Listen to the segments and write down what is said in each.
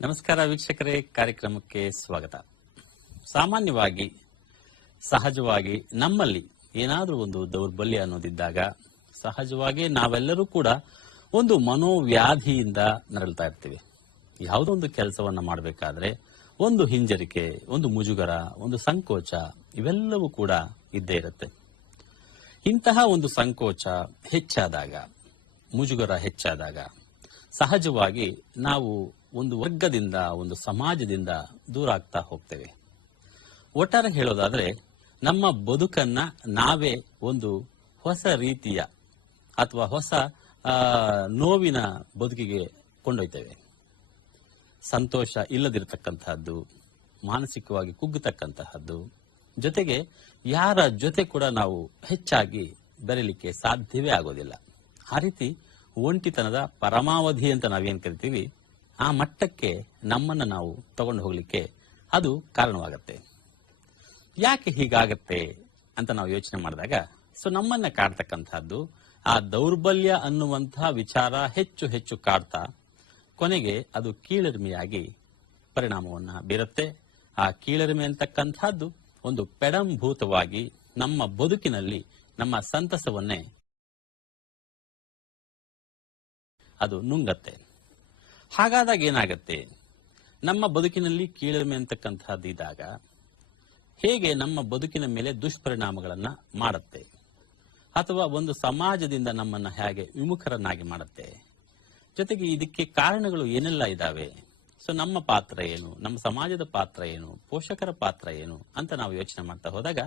ನಮಸ್ಕಾರ ವೀಕ್ಷಕರೇ, ಕಾರ್ಯಕ್ರಮಕ್ಕೆ ಸ್ವಾಗತ. ಸಾಮಾನ್ಯವಾಗಿ, ಸಹಜವಾಗಿ ನಮ್ಮಲ್ಲಿ ಏನಾದರೂ ಒಂದು ದೌರ್ಬಲ್ಯ ಅನ್ನೋದಿದ್ದಾಗ, ಸಹಜವಾಗಿ ನಾವೆಲ್ಲರೂ ಕೂಡ ಒಂದು ಮನೋವ್ಯಾಧಿಯಿಂದ ನರಳ್ತಾ ಇರ್ತೀವಿ. ಯಾವುದೋ ಒಂದು ಕೆಲಸವನ್ನ ಮಾಡಬೇಕಾದ್ರೆ, ಒಂದು ಹಿಂಜರಿಕೆ, ಒಂದು ಮುಜುಗರ, ಒಂದು ಸಂಕೋಚ, ಇವೆಲ್ಲವೂ ಕೂಡ ಇದ್ದೇ ಇರುತ್ತೆ. ಇಂತಹ ಒಂದು ಸಂಕೋಚ ಹೆಚ್ಚಾದಾಗ, ಮುಜುಗರ ಹೆಚ್ಚಾದಾಗ ಸಹಜವಾಗಿ ನಾವು ಒಂದು ವರ್ಗದಿಂದ, ಒಂದು ಸಮಾಜದಿಂದ ದೂರ ಆಗ್ತಾ ಹೋಗ್ತೇವೆ. ಒಟ್ಟಾರೆ ಹೇಳೋದಾದ್ರೆ, ನಮ್ಮ ಬದುಕನ್ನ ನಾವೇ ಒಂದು ಹೊಸ ರೀತಿಯ ಅಥವಾ ಹೊಸ ನೋವಿನ ಬದುಕಿಗೆ ಕೊಂಡೊಯ್ತೇವೆ. ಸಂತೋಷ ಇಲ್ಲದಿರತಕ್ಕಂತಹದ್ದು, ಮಾನಸಿಕವಾಗಿ ಕುಗ್ಗತಕ್ಕಂತಹದ್ದು, ಜೊತೆಗೆ ಯಾರ ಜೊತೆ ಕೂಡ ನಾವು ಹೆಚ್ಚಾಗಿ ಬೆರಲಿಕ್ಕೆ ಸಾಧ್ಯವೇ ಆಗೋದಿಲ್ಲ. ಆ ರೀತಿ ಒಂಟಿತನದ ಪರಮಾವಧಿ ಅಂತ ನಾವೇನು ಕರಿತೀವಿ, ಆ ಮಟ್ಟಕ್ಕೆ ನಮ್ಮನ್ನ ನಾವು ತಗೊಂಡು ಹೋಗಲಿಕ್ಕೆ ಅದು ಕಾರಣವಾಗತ್ತೆ. ಯಾಕೆ ಹೀಗಾಗತ್ತೆ ಅಂತ ನಾವು ಯೋಚನೆ ಮಾಡಿದಾಗ, ಸೊ ನಮ್ಮನ್ನ ಕಾಡ್ತಕ್ಕಂಥದ್ದು, ಆ ದೌರ್ಬಲ್ಯ ಅನ್ನುವಂತಹ ವಿಚಾರ ಹೆಚ್ಚು ಹೆಚ್ಚು ಕಾಡ್ತಾ, ಕೊನೆಗೆ ಅದು ಕೀಳರಿಮೆಯಾಗಿ ಪರಿಣಾಮವನ್ನ ಬೀರುತ್ತೆ. ಆ ಕೀಳರಿಮೆ ಅಂತಕ್ಕಂಥದ್ದು ಒಂದು ಪೆಡಂಭೂತವಾಗಿ ನಮ್ಮ ಬದುಕಿನಲ್ಲಿ ನಮ್ಮ ಸಂತಸವನ್ನೇ ಅದು ನುಂಗತ್ತೆ. ಹಾಗಾದಾಗ ಏನಾಗತ್ತೆ? ನಮ್ಮ ಬದುಕಿನಲ್ಲಿ ಕೀಳರಿಮೆ ಅಂತಕ್ಕಂಥದ್ದು ಇದ್ದಾಗ ಹೇಗೆ ನಮ್ಮ ಬದುಕಿನ ಮೇಲೆ ದುಷ್ಪರಿಣಾಮಗಳನ್ನು ಮಾಡುತ್ತೆ? ಅಥವಾ ಒಂದು ಸಮಾಜದಿಂದ ನಮ್ಮನ್ನ ಹೇಗೆ ವಿಮುಖರನ್ನಾಗಿ ಮಾಡುತ್ತೆ? ಜೊತೆಗೆ ಇದಕ್ಕೆ ಕಾರಣಗಳು ಏನೆಲ್ಲ ಇದ್ದಾವೆ ಸೊ ನಮ್ಮ ಪಾತ್ರ ಏನು? ನಮ್ಮ ಸಮಾಜದ ಪಾತ್ರ ಏನು? ಪೋಷಕರ ಪಾತ್ರ ಏನು? ಅಂತ ನಾವು ಯೋಚನೆ ಮಾಡ್ತಾ ಹೋದಾಗ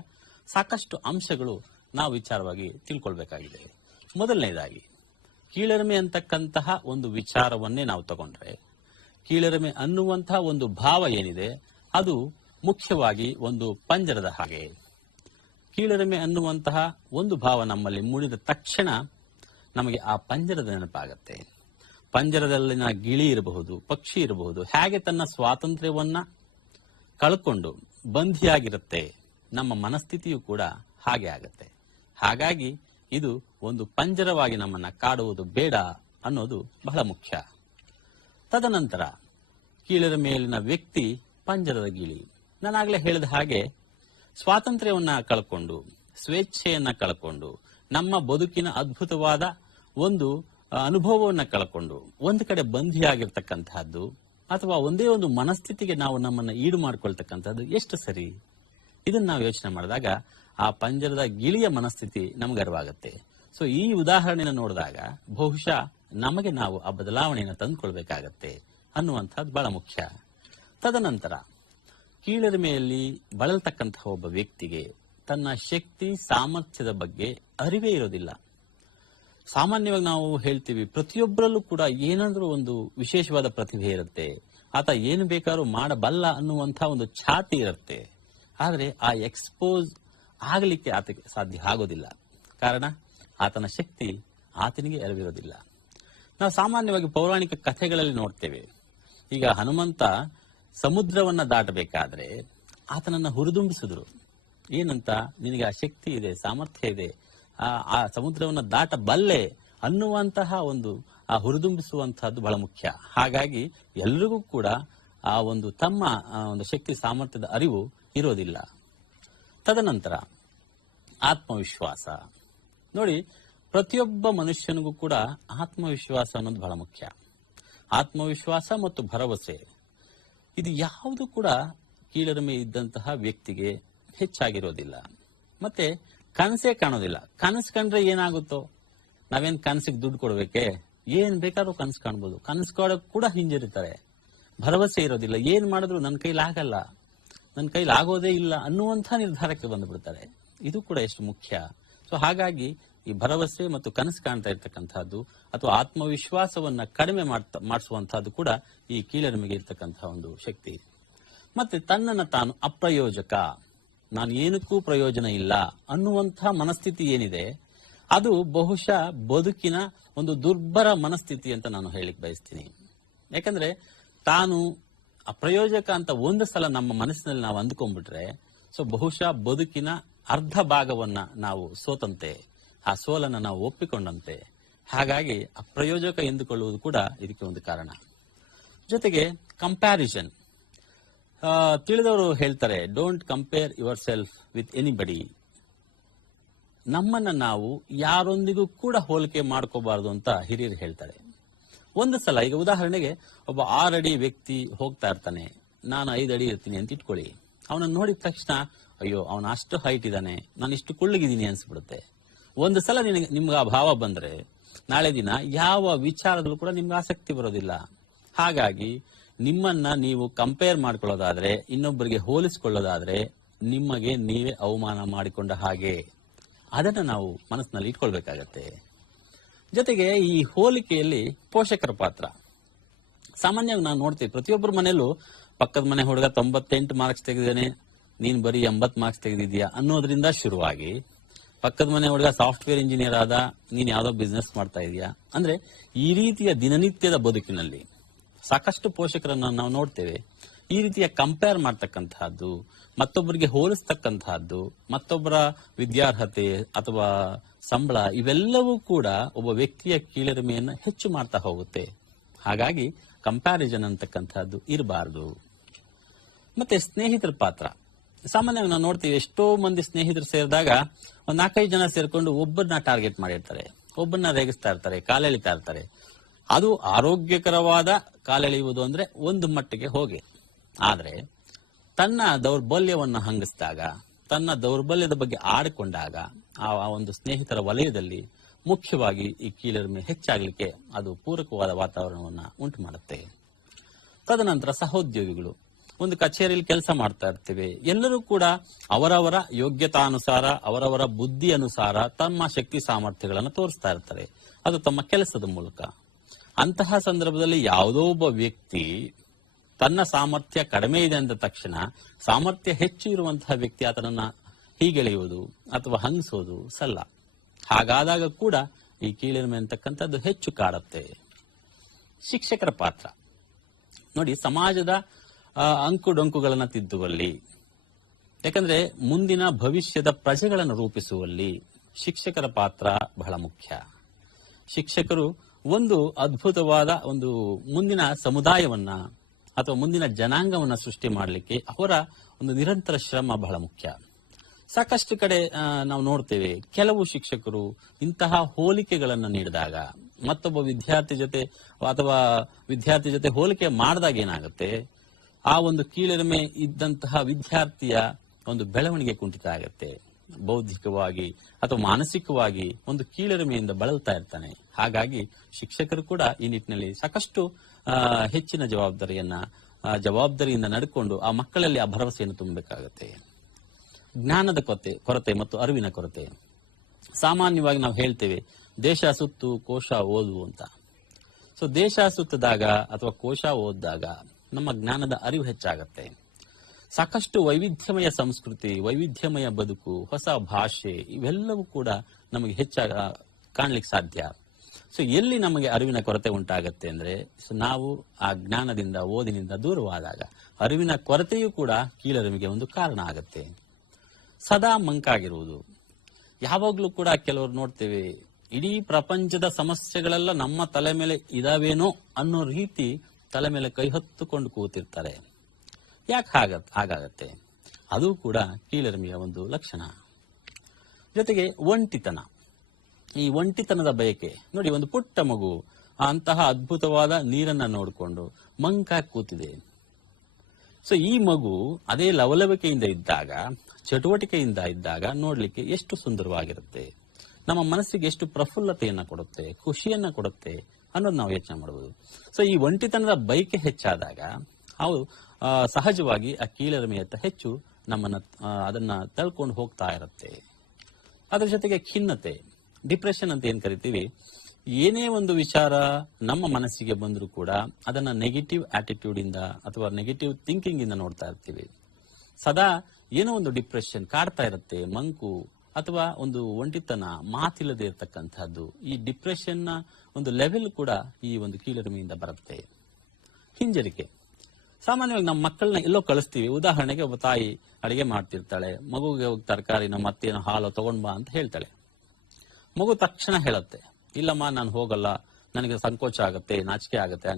ಸಾಕಷ್ಟು ಅಂಶಗಳು ನಾವು ವಿಚಾರವಾಗಿ ತಿಳ್ಕೊಳ್ಬೇಕಾಗಿದೆ. ಮೊದಲನೇದಾಗಿ ಕೀಳರಿಮೆ ಅಂತಕ್ಕಂತಹ ಒಂದು ವಿಚಾರವನ್ನೇ ನಾವು ತಗೊಂಡ್ರೆ, ಕೀಳರಿಮೆ ಅನ್ನುವಂತಹ ಒಂದು ಭಾವ ಏನಿದೆ, ಅದು ಮುಖ್ಯವಾಗಿ ಒಂದು ಪಂಜರದ ಹಾಗೆ. ಕೀಳರಿಮೆ ಅನ್ನುವಂತಹ ಒಂದು ಭಾವ ನಮ್ಮಲ್ಲಿ ಮೂಡಿದ ತಕ್ಷಣ ನಮಗೆ ಆ ಪಂಜರದ ನೆನಪಾಗತ್ತೆ. ಪಂಜರದಲ್ಲಿನ ಗಿಳಿ ಇರಬಹುದು, ಪಕ್ಷಿ ಇರಬಹುದು, ಹೇಗೆ ತನ್ನ ಸ್ವಾತಂತ್ರ್ಯವನ್ನ ಕಳ್ಕೊಂಡು ಬಂಧಿಯಾಗಿರುತ್ತೆ ನಮ್ಮ ಮನಸ್ಥಿತಿಯು ಕೂಡ ಹಾಗೆ ಆಗತ್ತೆ. ಹಾಗಾಗಿ ಇದು ಒಂದು ಪಂಜರವಾಗಿ ನಮ್ಮನ್ನ ಕಾಡುವುದು ಬೇಡ ಅನ್ನೋದು ಬಹಳ ಮುಖ್ಯ. ತದನಂತರ, ಕೀಳರ ಮೇಲಿನ ವ್ಯಕ್ತಿ ಪಂಜರದ ಗಿಳಿ. ನಾನಾಗಲೇ ಹೇಳಿದ ಹಾಗೆ, ಸ್ವಾತಂತ್ರ್ಯವನ್ನ ಕಳ್ಕೊಂಡು, ಸ್ವೇಚ್ಛೆಯನ್ನ ಕಳ್ಕೊಂಡು, ನಮ್ಮ ಬದುಕಿನ ಅದ್ಭುತವಾದ ಒಂದು ಅನುಭವವನ್ನ ಕಳ್ಕೊಂಡು, ಒಂದು ಕಡೆ ಬಂಧಿಯಾಗಿರ್ತಕ್ಕಂತಹದ್ದು, ಅಥವಾ ಒಂದೇ ಒಂದು ಮನಸ್ಥಿತಿಗೆ ನಾವು ನಮ್ಮನ್ನ ಈಡು ಮಾಡ್ಕೊಳ್ತಕ್ಕಂಥದ್ದು ಎಷ್ಟು ಸರಿ? ಇದನ್ನ ನಾವು ಯೋಚನೆ ಮಾಡಿದಾಗ ಆ ಪಂಜರದ ಗಿಳಿಯ ಮನಸ್ಥಿತಿ ನಮ್ಗೆ ಅರಿವಾಗುತ್ತೆ ಸೊ ಈ ಉದಾಹರಣೆನ ನೋಡಿದಾಗ ಬಹುಶಃ ನಮಗೆ ನಾವು ಆ ಬದಲಾವಣೆಯನ್ನು ತಂದುಕೊಳ್ಬೇಕಾಗತ್ತೆ ಅನ್ನುವಂಥದ್ದು ಬಹಳ ಮುಖ್ಯ. ತದನಂತರ ಕೀಳರಿಮೆಯಲ್ಲಿ ಬಳಲ್ತಕ್ಕಂತಹ ಒಬ್ಬ ವ್ಯಕ್ತಿಗೆ ತನ್ನ ಶಕ್ತಿ, ಸಾಮರ್ಥ್ಯದ ಬಗ್ಗೆ ಅರಿವೇ ಇರೋದಿಲ್ಲ. ಸಾಮಾನ್ಯವಾಗಿ ನಾವು ಹೇಳ್ತೀವಿ ಪ್ರತಿಯೊಬ್ಬರಲ್ಲೂ ಕೂಡ ಏನಾದರೂ ಒಂದು ವಿಶೇಷವಾದ ಪ್ರತಿಭೆ ಇರುತ್ತೆ. ಆತ ಏನು ಬೇಕಾದ್ರೂ ಮಾಡಬಲ್ಲ ಅನ್ನುವಂಥ ಒಂದು ಛಾತಿ ಇರುತ್ತೆ. ಆದರೆ ಆ ಎಕ್ಸ್ಪೋಸ್ ಆಗಲಿಕ್ಕೆ ಆತಕ್ಕೆ ಸಾಧ್ಯ ಆಗೋದಿಲ್ಲ. ಕಾರಣ, ಆತನ ಶಕ್ತಿ ಆತನಿಗೆ ಎರವಿರೋದಿಲ್ಲ. ನಾವು ಸಾಮಾನ್ಯವಾಗಿ ಪೌರಾಣಿಕ ಕಥೆಗಳಲ್ಲಿ ನೋಡ್ತೇವೆ. ಈಗ ಹನುಮಂತ ಸಮುದ್ರವನ್ನ ದಾಟಬೇಕಾದ್ರೆ ಆತನನ್ನ ಹುರಿದುಂಬಿಸಿದ್ರು. ಏನಂತ? ನಿನಗೆ ಆ ಶಕ್ತಿ ಇದೆ, ಸಾಮರ್ಥ್ಯ ಇದೆ. ಆ ಸಮುದ್ರವನ್ನ ದಾಟಬಲ್ಲೆ ಅನ್ನುವಂತಹ ಒಂದು, ಆ ಹುರಿದುಂಬಿಸುವಂತಹದ್ದು ಬಹಳ ಮುಖ್ಯ. ಹಾಗಾಗಿ ಎಲ್ರಿಗೂ ಕೂಡ ಆ ಒಂದು ತಮ್ಮ ಒಂದು ಶಕ್ತಿ ಸಾಮರ್ಥ್ಯದ ಅರಿವು ಇರೋದಿಲ್ಲ. ತದನಂತರ ಆತ್ಮವಿಶ್ವಾಸ. ನೋಡಿ, ಪ್ರತಿಯೊಬ್ಬ ಮನುಷ್ಯನಿಗೂ ಕೂಡ ಆತ್ಮವಿಶ್ವಾಸ ಅನ್ನೋದು ಬಹಳ ಮುಖ್ಯ. ಆತ್ಮವಿಶ್ವಾಸ ಮತ್ತು ಭರವಸೆ, ಇದು ಯಾವುದು ಕೂಡ ಕೀಳರಿಮೆ ಇದ್ದಂತಹ ವ್ಯಕ್ತಿಗೆ ಹೆಚ್ಚಾಗಿರೋದಿಲ್ಲ. ಮತ್ತೆ ಕನಸೇ ಕಾಣೋದಿಲ್ಲ. ಕನಸು ಕಂಡ್ರೆ ಏನಾಗುತ್ತೋ? ನಾವೇನ್ ಕನಸಿಗೆ ದುಡ್ಡು ಕೊಡ್ಬೇಕೆ? ಏನ್ ಬೇಕಾದ್ರೂ ಕನಸು ಕಾಣ್ಬೋದು. ಕನಸು ಕೂಡ ಹಿಂಜರಿತಾರೆ. ಭರವಸೆ ಇರೋದಿಲ್ಲ. ಏನ್ ಮಾಡಿದ್ರು ನನ್ನ ಕೈಲಾಗಲ್ಲ. ನನ್ನ ಕೈಲಿ ಆಗೋದೇ ಇಲ್ಲ ಅನ್ನುವಂಥ ನಿರ್ಧಾರಕ್ಕೆ ಬಂದುಬಿಡ್ತಾರೆ. ಇದು ಕೂಡ ಎಷ್ಟು ಮುಖ್ಯ. ಸೊ ಹಾಗಾಗಿ ಈ ಭರವಸೆ ಮತ್ತು ಕನಸು ಕಾಣ್ತಾ ಇರ್ತಕ್ಕಂಥದ್ದು ಅಥವಾ ಆತ್ಮವಿಶ್ವಾಸವನ್ನ ಕಡಿಮೆ ಮಾಡ್ತಾ ಮಾಡಿಸುವಂತಹದ್ದು ಕೂಡ ಈ ಕೀಳರಿಮೆಗೆ ಇರ್ತಕ್ಕಂತಹ ಒಂದು ಶಕ್ತಿ. ಮತ್ತೆ ತನ್ನನ್ನು ತಾನು ಅಪ್ರಯೋಜಕ, ನಾನು ಏನಕ್ಕೂ ಪ್ರಯೋಜನ ಇಲ್ಲ ಅನ್ನುವಂತಹ ಮನಸ್ಥಿತಿ ಏನಿದೆ, ಅದು ಬಹುಶಃ ಬದುಕಿನ ಒಂದು ದುರ್ಬರ ಮನಸ್ಥಿತಿ ಅಂತ ನಾನು ಹೇಳಿಕ್ ಬಯಸ್ತೀನಿ. ಯಾಕಂದ್ರೆ ತಾನು ಅಪ್ರಯೋಜಕ ಅಂತ ಒಂದು ಸಲ ನಮ್ಮ ಮನಸ್ಸಿನಲ್ಲಿ ನಾವು ಅಂದ್ಕೊಂಡ್ಬಿಟ್ರೆ, ಸೊ ಬಹುಶಃ ಬದುಕಿನ ಅರ್ಧ ಭಾಗವನ್ನ ನಾವು ಸೋತಂತೆ, ಆ ಸೋಲನ್ನ ನಾವು ಒಪ್ಪಿಕೊಂಡಂತೆ. ಹಾಗಾಗಿ ಅಪ್ರಯೋಜಕ ಎಂದುಕೊಳ್ಳುವುದು ಕೂಡ ಇದಕ್ಕೆ ಒಂದು ಕಾರಣ. ಜೊತೆಗೆ ಕಂಪ್ಯಾರಿಸನ್ ತಿಳಿದವರು ಹೇಳ್ತಾರೆ don't compare yourself with anybody ನಮ್ಮನ್ನ ನಾವು ಯಾರೊಂದಿಗೂ ಕೂಡ ಹೋಲಿಕೆ ಮಾಡ್ಕೋಬಾರದು ಅಂತ ಹಿರಿಯರು ಹೇಳ್ತಾರೆ. ಒಂದು ಸಲ, ಈಗ ಉದಾಹರಣೆಗೆ ಒಬ್ಬ ಆರಡಿ ವ್ಯಕ್ತಿ ಹೋಗ್ತಾ ಇರ್ತಾನೆ. ನಾನು ಐದು ಅಡಿ ಇರ್ತೀನಿ ಅಂತ ಇಟ್ಕೊಳ್ಳಿ. ಅವನನ್ನು ನೋಡಿದ ತಕ್ಷಣ, ಅಯ್ಯೋ, ಅವನ ಅಷ್ಟು ಹೈಟ್ ಇದ್ದಾನೆ. ನಾನು ಇಷ್ಟು ಕುಳ್ಳಗಿದ್ದೀನಿ ಅನ್ಸ್ಬಿಡುತ್ತೆ. ಒಂದು ಸಲ ನಿನಗೆ, ನಿಮ್ಗೆ ಆ ಭಾವ ಬಂದ್ರೆ, ನಾಳೆ ದಿನ ಯಾವ ವಿಚಾರದಲ್ಲೂ ಕೂಡ ನಿಮ್ಗೆ ಆಸಕ್ತಿ ಬರೋದಿಲ್ಲ. ಹಾಗಾಗಿ, ನಿಮ್ಮನ್ನ ನೀವು ಕಂಪೇರ್ ಮಾಡ್ಕೊಳ್ಳೋದಾದ್ರೆ ಇನ್ನೊಬ್ಬರಿಗೆ ಹೋಲಿಸ್ಕೊಳ್ಳೋದಾದ್ರೆ, ನಿಮಗೆ ನೀವೇ ಅವಮಾನ ಮಾಡಿಕೊಂಡ ಹಾಗೆ. ಅದನ್ನ ನಾವು ಮನಸ್ಸಿನಲ್ಲಿ ಇಟ್ಕೊಳ್ಬೇಕಾಗತ್ತೆ. ಜೊತೆಗೆ ಈ ಹೋಲಿಕೆಯಲ್ಲಿ ಪೋಷಕರ ಪಾತ್ರ. ಸಾಮಾನ್ಯವಾಗಿ ನಾವು ನೋಡ್ತೀವಿ, ಪ್ರತಿಯೊಬ್ಬರ ಮನೆಯಲ್ಲೂ ಪಕ್ಕದ ಮನೆ ಹುಡುಗ ತೊಂಬತ್ತೆಂಟು ಮಾರ್ಕ್ಸ್ ತೆಗೆದಿದ್ದಾನೆ, ನೀನ್ ಬರೀ ಎಂಬತ್ ಮಾರ್ಕ್ಸ್ ತೆಗೆದಿದ್ಯಾ ಅನ್ನೋದ್ರಿಂದ ಶುರುವಾಗಿ, ಪಕ್ಕದ ಮನೆ ಹುಡುಗ ಸಾಫ್ಟ್ವೇರ್ ಇಂಜಿನಿಯರ್ ಆದ, ನೀನ್ ಯಾವ್ದೋ ಬಿಸ್ನೆಸ್ ಮಾಡ್ತಾ ಇದೀಯಾ? ಅಂದ್ರೆ ಈ ರೀತಿಯ ದಿನನಿತ್ಯದ ಬದುಕಿನಲ್ಲಿ ಸಾಕಷ್ಟು ಪೋಷಕರನ್ನ ನಾವು ನೋಡ್ತೇವೆ. ಈ ರೀತಿಯ ಕಂಪೇರ್ ಮಾಡ್ತಕ್ಕಂತಹದ್ದು, ಮತ್ತೊಬ್ಬರಿಗೆ ಹೋಲಿಸ್ತಕ್ಕಂತಹದ್ದು, ಮತ್ತೊಬ್ಬರ ವಿದ್ಯಾರ್ಹತೆ ಅಥವಾ ಸಂಬಳ ಇವೆಲ್ಲವೂ ಕೂಡ ಒಬ್ಬ ವ್ಯಕ್ತಿಯ ಕೀಳರಿಮೆಯನ್ನು ಹೆಚ್ಚು ಮಾಡ್ತಾ ಹೋಗುತ್ತೆ. ಹಾಗಾಗಿ ಕಂಪ್ಯಾರಿಸನ್ ಅಂತಕ್ಕಂಥದ್ದು ಇರಬಾರದು. ಮತ್ತೆ ಸ್ನೇಹಿತರ ಪಾತ್ರ. ಸಾಮಾನ್ಯವಾಗಿ ನಾವು ನೋಡ್ತೀವಿ, ಎಷ್ಟೋ ಮಂದಿ ಸ್ನೇಹಿತರು ಸೇರಿದಾಗ ಒಂದ್ ನಾಲ್ಕೈದು ಜನ ಸೇರ್ಕೊಂಡು ಒಬ್ಬರನ್ನ ಟಾರ್ಗೆಟ್ ಮಾಡಿರ್ತಾರೆ. ಒಬ್ಬರನ್ನ ರೇಗಿಸ್ತಾ ಇರ್ತಾರೆ, ಕಾಲೆಳಿತಾ ಇರ್ತಾರೆ. ಅದು ಆರೋಗ್ಯಕರವಾದ ಕಾಲೆಳೆಯುವುದು ಅಂದ್ರೆ ಒಂದು ಮಟ್ಟಿಗೆ ಹೋಗಿ. ಆದ್ರೆ ತನ್ನ ದೌರ್ಬಲ್ಯವನ್ನು ಹಂಗಿಸಿದಾಗ, ತನ್ನ ದೌರ್ಬಲ್ಯದ ಬಗ್ಗೆ ಆಡಿಕೊಂಡಾಗ ಆ ಒಂದು ಸ್ನೇಹಿತರ ವಲಯದಲ್ಲಿ ಮುಖ್ಯವಾಗಿ ಈ ಕೀಳರಿಮೆ ಹೆಚ್ಚಾಗಲಿಕ್ಕೆ ಅದು ಪೂರಕವಾದ ವಾತಾವರಣವನ್ನು ಉಂಟು ಮಾಡುತ್ತೆ. ತದನಂತರ ಸಹೋದ್ಯೋಗಿಗಳು ಒಂದು ಕಚೇರಿಯಲ್ಲಿ ಕೆಲಸ ಮಾಡ್ತಾ ಇರ್ತೇವೆ. ಎಲ್ಲರೂ ಕೂಡ ಅವರವರ ಯೋಗ್ಯತಾನುಸಾರ, ಅವರವರ ಬುದ್ಧಿ ಅನುಸಾರ ತಮ್ಮ ಶಕ್ತಿ ಸಾಮರ್ಥ್ಯಗಳನ್ನು ತೋರಿಸ್ತಾ ಇರ್ತಾರೆ. ಅದು ತಮ್ಮ ಕೆಲಸದ ಮೂಲಕ. ಅಂತಹ ಸಂದರ್ಭದಲ್ಲಿ ಯಾವುದೋ ಒಬ್ಬ ವ್ಯಕ್ತಿ ತನ್ನ ಸಾಮರ್ಥ್ಯ ಕಡಿಮೆ ಇದೆ ಅಂದ ತಕ್ಷಣ ಸಾಮರ್ಥ್ಯ ಹೆಚ್ಚು ಇರುವಂತಹ ವ್ಯಕ್ತಿ ಆತನನ್ನ ಹೀಗೆಳೆಯುವುದು ಅಥವಾ ಹಂಗಿಸೋದು ಸಲ್ಲ. ಹಾಗಾದಾಗ ಕೂಡ ಈ ಕೀಳಿರಿಮೆ ಅಂತಕ್ಕಂಥದ್ದು ಹೆಚ್ಚು ಕಾಡುತ್ತೆ. ಶಿಕ್ಷಕರ ಪಾತ್ರ. ನೋಡಿ, ಸಮಾಜದ ಅಂಕು ಡೊಂಕುಗಳನ್ನು ತಿದ್ದುವಲ್ಲಿ, ಯಾಕಂದ್ರೆ ಮುಂದಿನ ಭವಿಷ್ಯದ ಪ್ರಜೆಗಳನ್ನು ರೂಪಿಸುವಲ್ಲಿ ಶಿಕ್ಷಕರ ಪಾತ್ರ ಬಹಳ ಮುಖ್ಯ. ಶಿಕ್ಷಕರು ಒಂದು ಅದ್ಭುತವಾದ ಒಂದು ಮುಂದಿನ ಸಮುದಾಯವನ್ನ ಅಥವಾ ಮುಂದಿನ ಜನಾಂಗವನ್ನ ಸೃಷ್ಟಿ ಮಾಡಲಿಕ್ಕೆ ಅವರ ಒಂದು ನಿರಂತರ ಶ್ರಮ ಬಹಳ ಮುಖ್ಯ. ಸಾಕಷ್ಟು ಕಡೆ ನಾವು ನೋಡ್ತೇವೆ. ಕೆಲವು ಶಿಕ್ಷಕರು ಇಂತಹ ಹೋಲಿಕೆಗಳನ್ನು ನೀಡಿದಾಗ ಮತ್ತೊಬ್ಬ ವಿದ್ಯಾರ್ಥಿ ಜೊತೆ ಅಥವಾ ವಿದ್ಯಾರ್ಥಿ ಜೊತೆ ಹೋಲಿಕೆ ಮಾಡಿದಾಗ ಏನಾಗುತ್ತೆ? ಆ ಒಂದು ಕೀಳರಿಮೆ ಇದ್ದಂತಹ ವಿದ್ಯಾರ್ಥಿಯ ಒಂದು ಬೆಳವಣಿಗೆ ಕುಂಠಿತ ಆಗುತ್ತೆ. ಬೌದ್ಧಿಕವಾಗಿ ಅಥವಾ ಮಾನಸಿಕವಾಗಿ ಒಂದು ಕೀಳರಿಮೆಯಿಂದ ಬಳಲ್ತಾ ಇರ್ತಾನೆ. ಹಾಗಾಗಿ ಶಿಕ್ಷಕರು ಕೂಡ ಈ ನಿಟ್ಟಿನಲ್ಲಿ ಸಾಕಷ್ಟು ಹೆಚ್ಚಿನ ಜವಾಬ್ದಾರಿಯನ್ನ ಜವಾಬ್ದಾರಿಯಿಂದ ನಡ್ಕೊಂಡು ಆ ಮಕ್ಕಳಲ್ಲಿ ಆ ಭರವಸೆಯನ್ನು ತುಂಬಬೇಕಾಗತ್ತೆ. ಜ್ಞಾನದ ಕೊರತೆ ಕೊರತೆ ಮತ್ತು ಅರಿವಿನ ಕೊರತೆ. ಸಾಮಾನ್ಯವಾಗಿ ನಾವು ಹೇಳ್ತೇವೆ, ದೇಶ ಸುತ್ತು, ಕೋಶ ಓದು ಅಂತ. ಸೊ ದೇಶ ಸುತ್ತದಾಗ ಅಥವಾ ಕೋಶ ಓದಿದಾಗ ನಮ್ಮ ಜ್ಞಾನದ ಅರಿವು ಹೆಚ್ಚಾಗತ್ತೆ. ಸಾಕಷ್ಟು ವೈವಿಧ್ಯಮಯ ಸಂಸ್ಕೃತಿ, ವೈವಿಧ್ಯಮಯ ಬದುಕು, ಹೊಸ ಭಾಷೆ ಇವೆಲ್ಲವೂ ಕೂಡ ನಮಗೆ ಹೆಚ್ಚಾಗ ಕಾಣ್ಲಿಕ್ಕೆ ಸಾಧ್ಯ. ಸೊ ಎಲ್ಲಿ ನಮಗೆ ಅರಿವಿನ ಕೊರತೆ ಉಂಟಾಗತ್ತೆ ಅಂದ್ರೆ ಸೊ ನಾವು ಆ ಜ್ಞಾನದಿಂದ, ಓದಿನಿಂದ ದೂರವಾದಾಗ ಅರಿವಿನ ಕೊರತೆಯೂ ಕೂಡ ಕೀಳರಿಮೆಗೆ ಒಂದು ಕಾರಣ ಆಗತ್ತೆ. ಸದಾ ಮಂಕಾಗಿರುವುದು. ಯಾವಾಗಲೂ ಕೂಡ ಕೆಲವರು ನೋಡ್ತೇವೆ, ಇಡೀ ಪ್ರಪಂಚದ ಸಮಸ್ಯೆಗಳೆಲ್ಲ ನಮ್ಮ ತಲೆ ಮೇಲೆ ಇದಾವೇನೋ ಅನ್ನೋ ರೀತಿ ತಲೆ ಮೇಲೆ ಕೈ ಹೊತ್ತುಕೊಂಡು ಕೂತಿರ್ತಾರೆ. ಯಾಕೆ ಹಾಗ, ಹಾಗಾಗತ್ತೆ? ಅದು ಕೂಡ ಕೀಳರಿಮೆಯ ಒಂದು ಲಕ್ಷಣ. ಜೊತೆಗೆ ಒಂಟಿತನ. ಈ ಒಂಟಿತನದ ಬಯಕೆ, ನೋಡಿ ಒಂದು ಪುಟ್ಟ ಮಗು ಅಂತಹ ಅದ್ಭುತವಾದ ನೀರನ್ನ ನೋಡಿಕೊಂಡು ಮಂಕಾಗಿ ಕೂತಿದೆ. ಸೊ ಈ ಮಗು ಅದೇ ಲವಲವಿಕೆಯಿಂದ ಇದ್ದಾಗ, ಚಟುವಟಿಕೆಯಿಂದ ಇದ್ದಾಗ ನೋಡ್ಲಿಕ್ಕೆ ಎಷ್ಟು ಸುಂದರವಾಗಿರುತ್ತೆ. ನಮ್ಮ ಮನಸ್ಸಿಗೆ ಎಷ್ಟು ಪ್ರಫುಲ್ಲತೆಯನ್ನು ಕೊಡುತ್ತೆ, ಖುಷಿಯನ್ನು ಕೊಡುತ್ತೆ ಅನ್ನೋದು ನಾವು ಯೋಚನೆ ಮಾಡಬಹುದು ಸೊ ಈ ಒಂಟಿತನದ ಬೈಕೆ ಹೆಚ್ಚಾದಾಗ, ಅವು ಸಹಜವಾಗಿ ಆ ಕೀಳರಿಮೆಯತ್ತ ಹೆಚ್ಚು ನಮ್ಮನ್ನ ಅದನ್ನ ತಳ್ಕೊಂಡು ಹೋಗ್ತಾ ಇರುತ್ತೆ. ಅದರ ಜೊತೆಗೆ ಖಿನ್ನತೆ, ಡಿಪ್ರೆಷನ್ ಅಂತ ಏನ್ ಕರಿತೀವಿ? ಏನೇ ಒಂದು ವಿಚಾರ ನಮ್ಮ ಮನಸ್ಸಿಗೆ ಬಂದರೂ ಕೂಡ ಅದನ್ನ ನೆಗೆಟಿವ್ ಆಟಿಟ್ಯೂಡ್ ಇಂದ ಅಥವಾ ನೆಗೆಟಿವ್ ಥಿಂಕಿಂಗ್ ಇಂದ ನೋಡ್ತಾ ಇರ್ತೀವಿ. ಸದಾ ಏನೋ ಒಂದು ಡಿಪ್ರೆಷನ್ ಕಾಡ್ತಾ ಇರುತ್ತೆ, ಮಂಕು ಅಥವಾ ಒಂದು ಒಂಟಿತನ ಮಾತಿಲ್ಲದೆ ಇರತಕ್ಕಂತಹದ್ದು ಈ ಡಿಪ್ರೆಷನ್ನ ಒಂದು ಲೆವೆಲ್ ಕೂಡ ಈ ಒಂದು ಕೀಳರಿಮೆಯಿಂದ ಬರುತ್ತೆ. ಹಿಂಜರಿಕೆ. ಸಾಮಾನ್ಯವಾಗಿ ನಮ್ಮ ಮಕ್ಕಳನ್ನ ಎಲ್ಲೋ ಕಳಿಸ್ತೀವಿ. ಉದಾಹರಣೆಗೆ ಒಬ್ಬ ತಾಯಿ ಅಡಿಗೆ ಮಾಡ್ತಿರ್ತಾಳೆ. ಮಗುಗೆ ಹೋಗಿ ತರಕಾರಿ ನಮ್ಮ ಅತ್ತೇನೋ ಹಾಲು ತಗೊಂಡ್ ಬಾ ಅಂತ ಹೇಳ್ತಾಳೆ. ಮಗು ತಕ್ಷಣ ಹೇಳುತ್ತೆ ಇಲ್ಲಮ್ಮ ನಾನು ಹೋಗಲ್ಲ. ನನಗೆ ಸಂಕೋಚ ಆಗುತ್ತೆ ನಾಚಿಕೆ ಆಗುತ್ತೆ